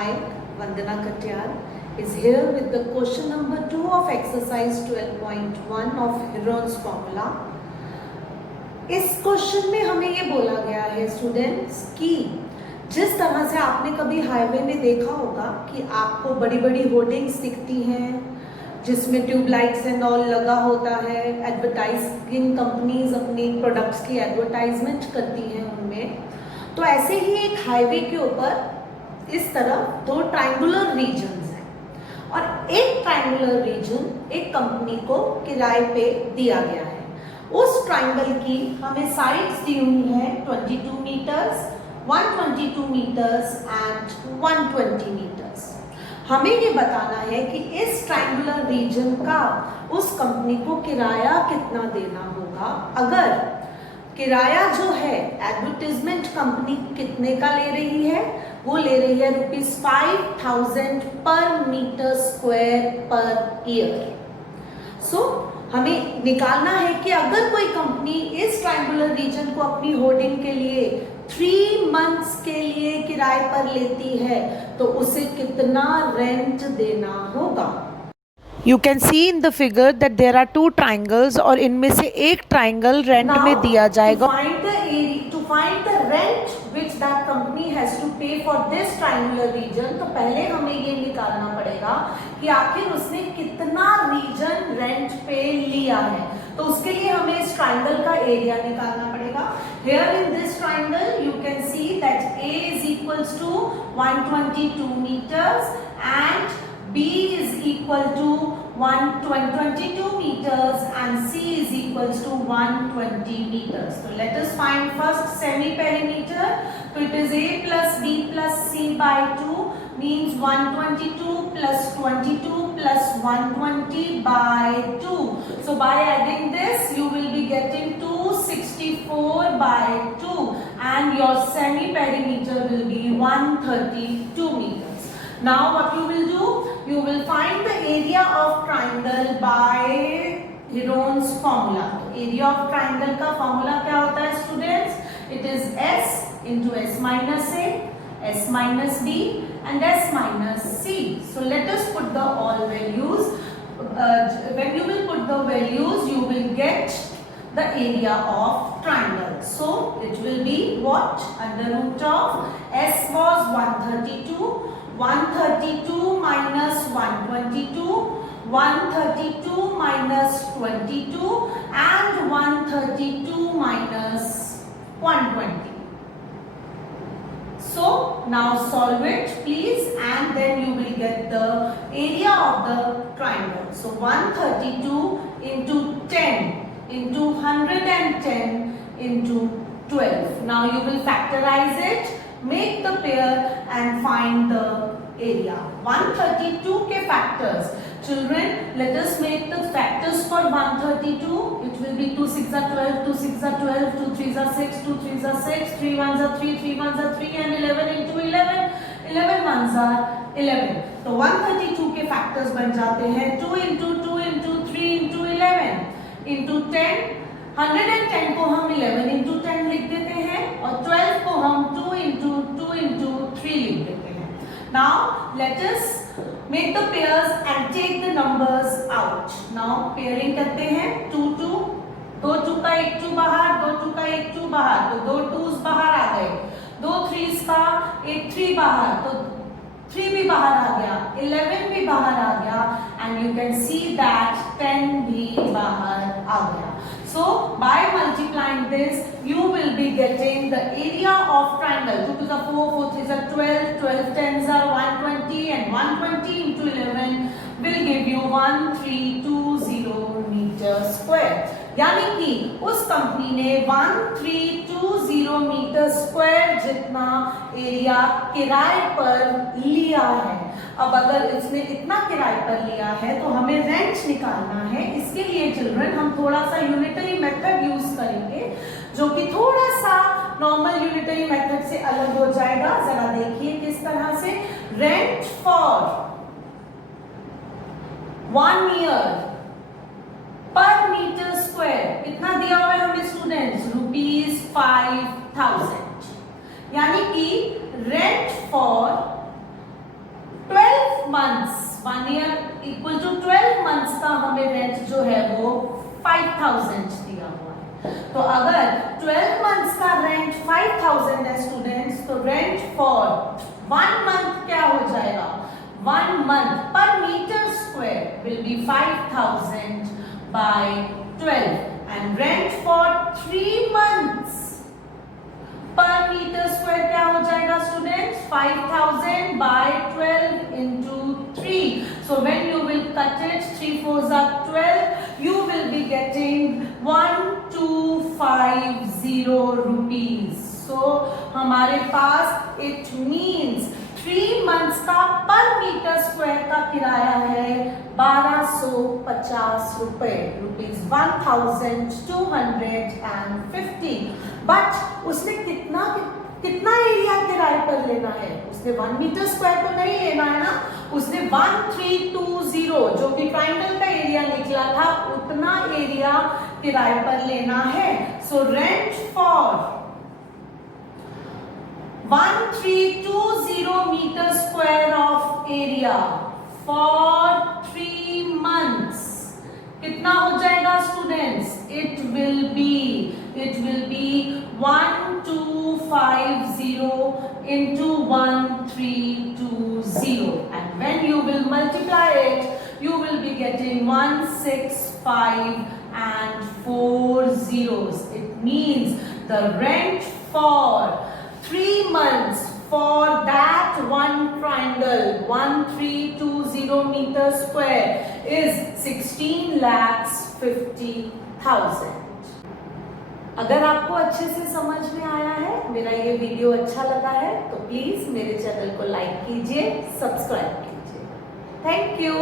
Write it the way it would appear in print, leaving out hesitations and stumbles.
Hi, Vandana Katyal is here with the question number 2 of exercise 12.1 of Heron's formula. इस question में हमें ये बोला गया है स्टूडेंट्स कि जिस तरह से आपने कभी हाईवे में देखा होगा कि आपको बड़ी बड़ी होर्डिंग्स दिखती हैं जिसमें ट्यूबलाइट्स एंड ऑल लगा होता है, एडवर्टाइजिंग कंपनीज अपनी प्रोडक्ट्स की एडवर्टाइजमेंट करती हैं उनमें, तो ऐसे ही एक हाईवे के ऊपर इस तरह दो ट्रायंगुलर रीजन्स हैं और एक ट्रायंगुलर रीजन एक कंपनी को किराए पे दिया गया है। उस ट्रायंगल की हमें साइड्स दी हुई हैं 22 मीटर्स, 122 मीटर्स एंड 120 मीटर्स। हमें ये बताना है कि इस ट्रायंगुलर रीजन का उस कंपनी को किराया कितना देना होगा। अगर किराया जो है एडवर्टाइजमेंट कंपनी कितने का ले रही है, वो ले रही है ₹5000 पर मीटर स्क्वायर पर ईयर। सो हमें निकालना है कि अगर कोई कंपनी इस ट्रायंगुलर रीजन को अपनी होर्डिंग के लिए 3 मंथ्स के लिए किराए पर लेती है तो उसे कितना रेंट देना होगा। You can see in the figure that there are two triangles और इनमें से एक ट्राइंगल रेंट में दिया जाएगा। To find the rent which that company has to pay for this triangular region, तो पहले हमें ये निकालना पड़ेगा कि आखिर उसने कितना रीजन रेंट पे लिया है। तो उसके लिए हमें इस ट्राइंगल का एरिया निकालना पड़ेगा। Here in this triangle you can see that A is equals to 122 meters and B is equal to 122 meters and C is equals to 120 meters. So let us find first semi-perimeter. So it is A plus B plus C by 2 means 122 plus 22 plus 120 by 2. So by adding this you will be getting 264 by 2 and your semi-perimeter will be 132 meters. Now what you will do? You will find the area of triangle by Heron's formula. Area of triangle का formula क्या होता है students? It is S into S minus A, S minus B and S minus C. So let us put the all values. When you will put the values, you will get the area of triangle. So it will be what? Under root of S was 132. 132 minus 122, 132 minus 22 and 132 minus 120. So now solve it please and then you will get the area of the triangle. So 132 into 10 into 110 into 12. Now you will factorize it, make the pair and find the area. 132 के factors. Children, let us make the factors for 132. It will be 2 6 are 12, 2 6 are 12, 2 3 are 6, 2 3 are 6, 3 1s are 3, 3 1s are 3 and 11 into 11. 11 1s are 11. तो 132 के factors बन जाते हैं 2 into 2 into 3 into 11 into 10. 110 को हम 11 into 10 लिख देते हैं और 12 को हम 2 into 2 into 3 लिख देते हैं। Now let us make the pairs and take the numbers out. Now pairing करते हैं 2 2, 2 2 का 1 2 बाहर, 2 2 का 1 2 बाहर, तो 2 2s बाहर आ गए, 2 3s का 1 3 बाहर, तो 3 भी बाहर आ गया, 11 भी बाहर आ गया and you can see that 10 भी बाहर आ गया। So by multiplying this you will be getting the area of triangle. 2 to the 4, 4 3s are 12, 12 10s are 120 and 120 into 11 will give you 1320 meter square. यानी कि उस कंपनी ने 1320 metre square जितना area किराए पर लिया है। अब अगर इसने इतना किराए पर लिया है तो हमें रेंट निकालना है। इसके लिए चिल्ड्रन हम थोड़ा सा यूनिटरी मेथड यूज करेंगे जो कि थोड़ा सा नॉर्मल यूनिटरी मेथड से अलग हो जाएगा। जरा देखिए किस तरह से। रेंट फॉर 1 ईयर पर मीटर स्क्वायर कितना दिया हुआ है हमें स्टूडेंट्स? ₹5000। यानी कि rent for months, 1 year equal to 12 months का हमें रेंट जो है वो 5000 दिया हुआ है। तो अगर 12 months का रेंट 5000 है स्टूडेंट्स, तो रेंट फॉर 1 month क्या हो जाएगा? 1 month per meter square will be 5000 by 12, and rent for 3 months per meter square क्या हो जाएगा students? 5000 by 12 into 3. So when you will cut it, 3 4s are 12, you will be getting 1250 rupees. So हमारे पास it means 3 months का पर metre square का किराया है 1250 रुपए, रुपीज 1250। बट उसने कितना एरिया किराए पर लेना है? उसने 1 मीटर स्क्वायर तो नहीं लेना है ना, उसने 1320 जो कि ट्राइंगल का एरिया निकला था उतना एरिया किराए पर लेना है। So rent for 1320 meter square of area for 3 months कितना हो जाएगा students? It will be 1250 into 1320, and when you will multiply it, you will be getting 165 and 4 zeros. It means the rent for 3 months for that one triangle 1320 meter square is 16,50,000। अगर आपको अच्छे से समझ में आया है, मेरा ये वीडियो अच्छा लगा है, तो प्लीज मेरे चैनल को लाइक कीजिए, सब्सक्राइब कीजिए। Thank you.